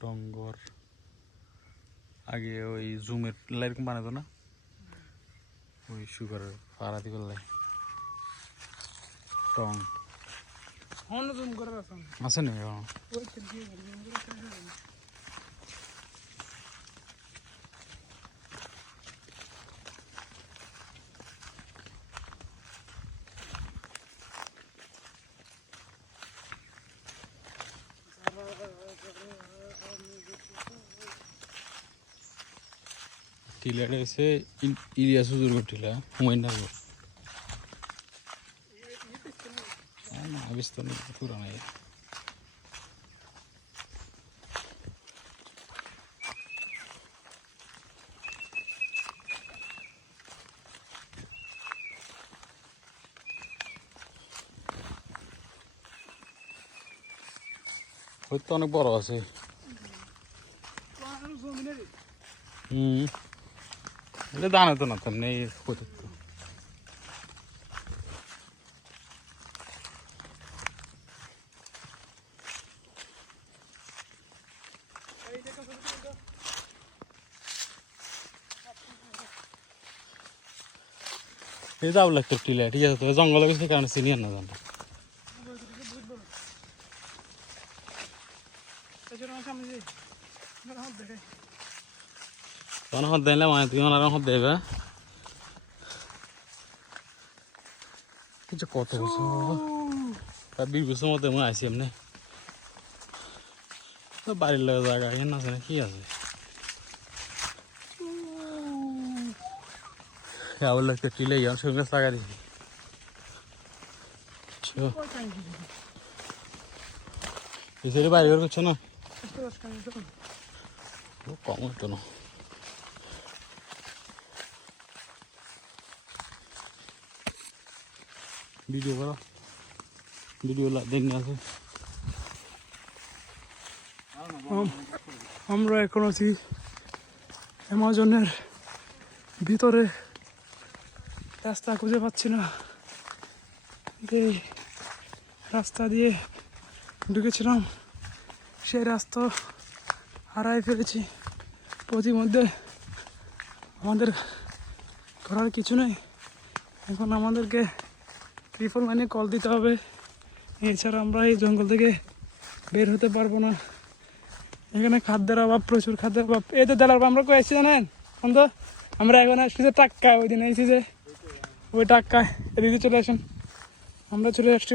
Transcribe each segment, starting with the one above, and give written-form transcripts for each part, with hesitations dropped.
টঙ্গর আগে ওই জুমের এরকম বানাতো না, ওই সুগারের পাড়াতি করলে টং আছে নি? টিলাটা হচ্ছে ইলিয়াস হুজুরগড় টিলা, হুমায়ুনগর। না আবিস তো পুরানো। হয়তো অনেক বড় আছে। এটা দানা তো না, তেমনি হতে তো এই যাও লাগতো টিলা, ঠিক আছে? তবে জঙ্গলে গেছে কারণে চিনি না জানো। তখন হাত দিলে মানে তুই ওনার হাত দেবে কিছু কত বছর, 20 বছর মধ্যে মনে আসি এমনি বাড়ির লোক জায়গা এখানে আছে না, কি আছে লাগতো টিলে ইয়ার সঙ্গে লাগা দিছি। এই বাইরে বের করছো না, কম হতো না। ভিডিও করো, ভিডিও দেখে আছে। আমরা এখন আছি অ্যামাজনের ভিতরে, রাস্তা খুঁজে পাচ্ছি না। এই রাস্তা দিয়ে ঢুকেছিলাম, সেই রাস্তা হারাই ফেলেছি। প্রতিমধ্যে আমাদের করার কিছু নেই, এখন আমাদেরকে 999 কল দিতে হবে। এছাড়া আমরা এই জঙ্গল থেকে বের হতে পারবো না। এখানে খাদ্যের অভাব, প্রচুর খাদ্যের অভাব। এই তো দেলার আমরা কই আসছি জানেন বন্ধু? আমরা এখন আসছি যে টাক্কায়, ওই দিন এসেছি যে ওই টাক্কায়, এদিকে চলে আসেন। আমরা চলে আসছি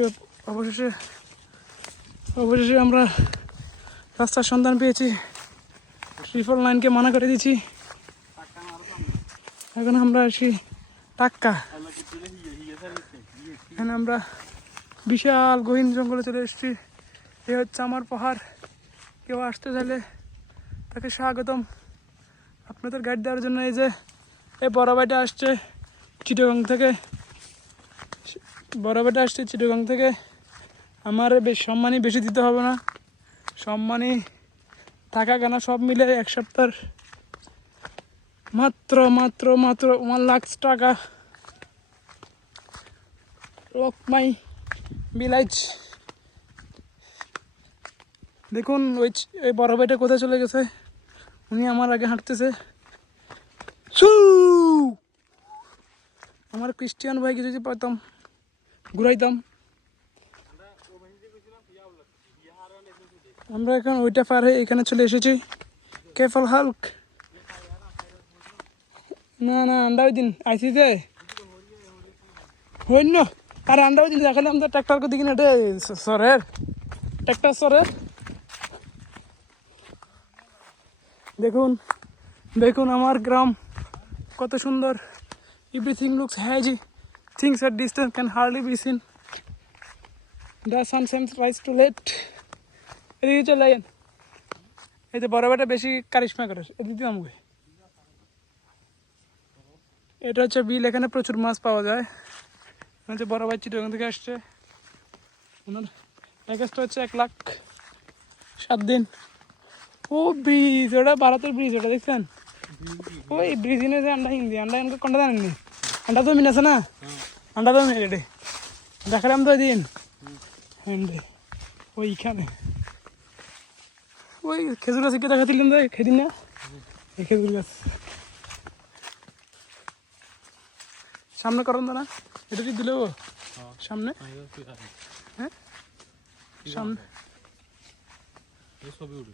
অবশেষে আমরা রাস্তার সন্ধান পেয়েছি। 999কে মানা করে দিয়েছি। এখন আমরা আসি টাক্কা। এখানে আমরা বিশাল গহীন জঙ্গলে চলে এসেছি। এ হচ্ছে আমার পাহাড়। কেউ আসতে চাইলে তাকে স্বাগতম। আপনাদের গাইড দেওয়ার জন্য এই যে এই বড় ভাইটা আসছে চিটাগাং থেকে। আমার বেশ সম্মানই বেশি দিতে হবে না, সম্মানই টাকা কেনা সব মিলে 1 সপ্তাহের মাত্র 1 লাখ টাকা। মাই বিলাইজ দেখুন, ওই বড় ভাইটা কোথায় চলে গেছে, উনি আমার আগে হাঁটতেছে। আমার ক্রিস্টিয়ান ভাইকে যদি পাইতাম ঘুরাইতাম। আমরা এখন ওইটা পার হয়ে এখানে চলে এসেছি। কেফল হাল্ক না আন্ডা ওই দিন আইসি যে হইন আর আন্ডা ওই দিন দেখালে আমাদের ট্র্যাক্টরকে দিকে না, সরের ট্র্যাক্টর সরের। দেখুন আমার গ্রাম কত সুন্দর। Everything looks hazy, things at distance can hardly be seen. The sun seems rise too late. এদিকে চলে যান, এই যে বড় বেটা বেশি কারিশমা করে, এদিকে আমাকে। এটা হচ্ছে বিল, এখানে প্রচুর মাছ পাওয়া যায়। হচ্ছে বড় ভাই চিটাগাং থেকে আসছে, ওনার প্যাকেজটা হচ্ছে 1 লাখ 7 দিন। ও ব্রিজ, ওটা ভারতের ব্রিজ, ওটা দেখছেন? ওই ব্রিজ ইনে যে আন্ডা হিন্দি আন্ডা এনকে কোনটা জানেননি? আন্ডা জমিন আছে না, আন্ডা জমিন রেডে দেখালাম তো ওই দিন হ্যান্ডে ওইখানে। ওই খেজুর গাছ কে দেখাচ্ছিলেন তো খেদিন না, এই খেজুর গাছ সামনে করেন তো না, এটা কি দিলেও সামনে, হ্যাঁ সামনে ছবি উঠে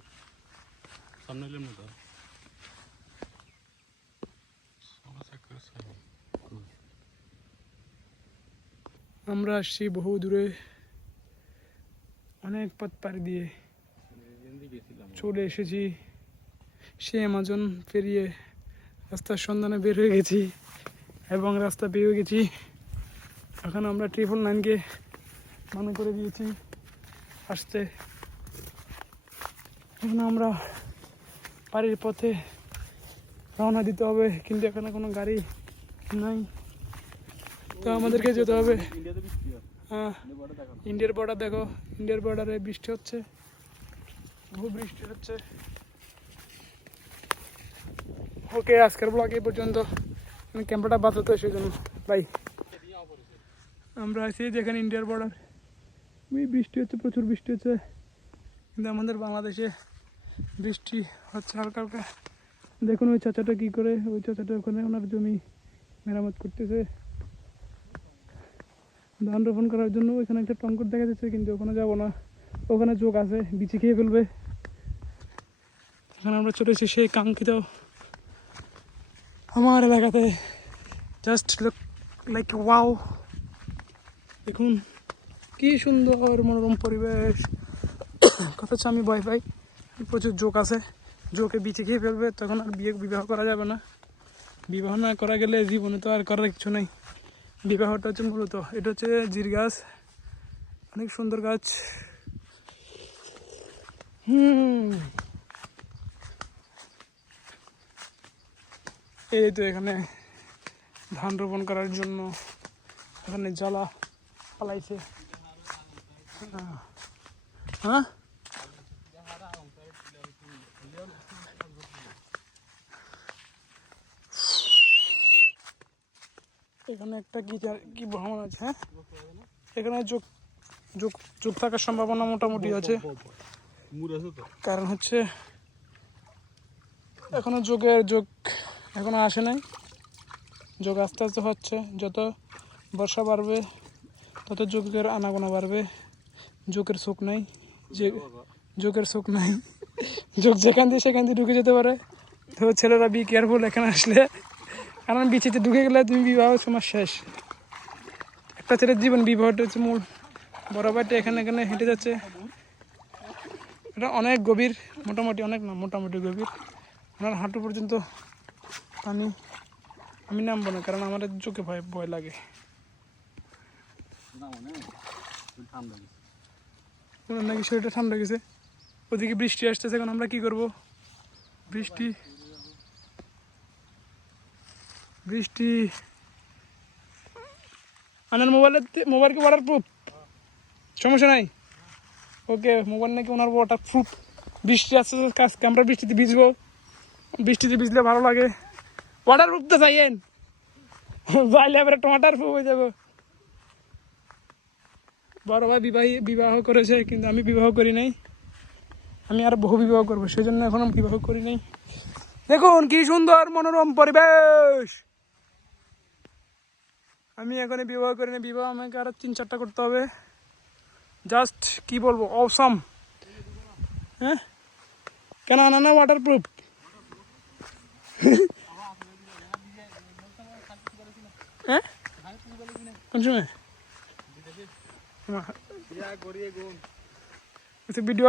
সামনে এলে মতো আমরা আসছি বহু দূরে, অনেক পথ পাড়ি দিয়ে চলে এসেছি, সে অ্যামাজন পেরিয়ে রাস্তার সন্ধানে বের হয়ে গেছি এবং রাস্তা পেয়ে গেছি। এখন আমরা 999কে মনে করে দিয়েছি আসতে। এখন আমরা বাড়ির পথে রওনা দিতে হবে, কিন্তু এখানে কোনো গাড়ি নাই, তো আমাদেরকে যেতে হবে। হ্যাঁ, ইন্ডিয়ার বর্ডার দেখো, ইন্ডিয়ার বর্ডারে বৃষ্টি হচ্ছে, বহু বৃষ্টি হচ্ছে। ওকে, আজকের ব্লগ এই পর্যন্ত। আমি ক্যামেরাটা বাঁচাতে সেই জন্য বাই। আমরা আছি যেখানে ইন্ডিয়ার বর্ডার, বৃষ্টি হচ্ছে, প্রচুর বৃষ্টি হচ্ছে, কিন্তু আমাদের বাংলাদেশে বৃষ্টি হচ্ছে হালকা হালকা। দেখুন ওই চাচাটা কী করে, ওই চাচাটা ওখানে ওনার জমি মেরামত করতেছে ধান রোপণ করার জন্য। ওইখানে একটা টঙ্কর দেখা যাচ্ছে, কিন্তু ওখানে যাবো না, ওখানে যোগ আছে, বিচি খেয়ে ফেলবে। এখানে আমরা চলে এসেছি সেই কাঙ্ক্ষিত আমার এলাকাতে। জাস্ট লুক লাইক ওয়াও, দেখুন কি সুন্দর মনোরম পরিবেশ। কথা হচ্ছে আমি ভয় পাই, প্রচুর যোগ আছে, যোগে বিচে খেয়ে ফেলবে, তখন আর বিবাহ করা যাবে না। বিবাহ না করা গেলে জীবনে তো আর করার কিছু নেই। বিবাহটা হচ্ছে মূলত, এটা হচ্ছে জির গাছ, অনেক সুন্দর গাছ। এই তো এখানে ধান রোপণ করার জন্য এখানে জ্বালা পালাইছে। হ্যাঁ, এখানে একটা কি ভ্রমণ আছে। হ্যাঁ, এখানে যোগ যোগ যোগ থাকার সম্ভাবনা মোটামুটি আছে, কারণ হচ্ছে এখনো যোগ এখনো আসে নাই। যোগ আস্তে আস্তে হচ্ছে, যত বর্ষা বাড়বে তত যোগের আনাগোনা বাড়বে। যোগের চোখ নাই, যোগের চোখ নাই, যোগ যেখান দিয়ে সেখান দিয়ে ঢুকে যেতে পারে। তো ছেলেরা বি কেয়ারফুল এখানে আসলে, কারণ বিচিতে ঢুকে গেলে তুমি বিবাহ তোমার শেষ। একটা ছেলের জীবন বিবাহটা হচ্ছে মূল। বড় ভাইটা এখানে হেঁটে যাচ্ছে, এটা অনেক গভীর, মোটামুটি অনেক না, মোটামুটি গভীর, ওনার হাঁটু পর্যন্ত পানি। আমি নামবো না, কারণ আমার চোখে ভয় লাগে। ওনার নাকি শরীরটা ঠান্ডা গেছে। ওদিকে বৃষ্টি আসতেছে, এখন আমরা কি করব? বৃষ্টি আনার মোবাইল কি ওয়াটার প্রুফ? সমস্যা নাই, ওকে। মোবাইল নাকি ওনার ওয়াটার প্রুফ। বৃষ্টি আসছে, আমরা বৃষ্টিতে ভিজবো, বৃষ্টিতে ভিজলে ভালো লাগে। ওয়াটার প্রুফ তো চাইয়েন, বাইলে এবারে টমাটার প্রুফ হয়ে যাবো। বড় ভাই বিবাহ করেছে, কিন্তু আমি বিবাহ করি নাই। আমি আর বহু বিবাহ করবো, সেই জন্য এখন বিবাহ করি নাই। দেখুন কি সুন্দর মনোরম পরিবেশ। আমি এখন বিবাহ করি না, বিবাহ আমাকে আরো 3-4টা করতে হবে। জাস্ট কি বলবো, অসম। হ্যাঁ, কেন আনা না ওয়াটার প্রুফ? হ্যাঁ, কোন সময় ভিডিও